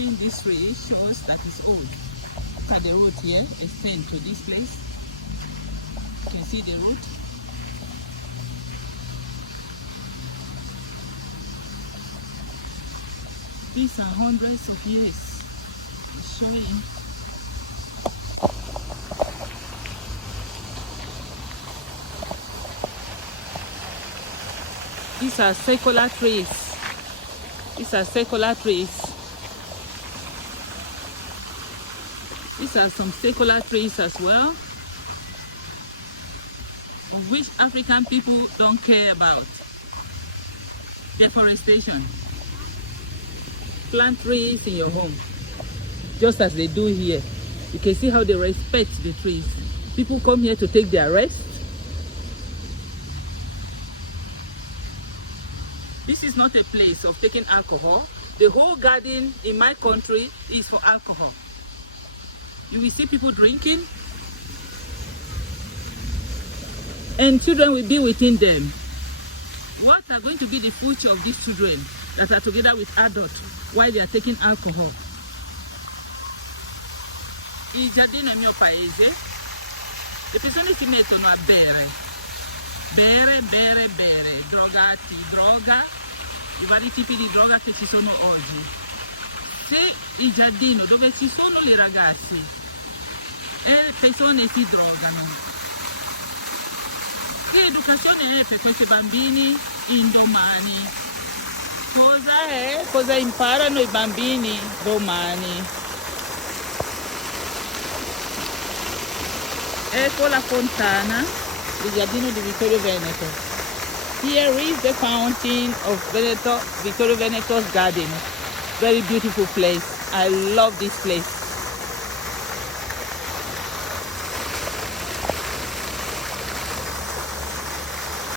seeing this tree shows that it's old. Look at the root here, extend to this place. You can see the root. These are hundreds of years. It's showing. These are secular trees. These are secular trees. These are some secular trees as well, which African people don't care about. Deforestation. Plant trees in your home, just as they do here. You can see how they respect the trees. People come here to take their rest. This is not a place of taking alcohol. The whole garden in my country is for alcohol. You will see people drinking, and children will be within them. What are going to be the future of these children that are together with adults while they are taking alcohol? Il giardino è mio paese. Le persone si mettono a bere, drogati, droga, i vari tipi di droga che ci sono oggi. Se il giardino dove ci sono i ragazzi e le persone si drogano, che educazione è per questi bambini in domani? Cosa imparano i bambini domani? Ecco la fontana del giardino di Vittorio Veneto. Here is the fountain of Vittorio Veneto's garden. Very beautiful place. I love this place.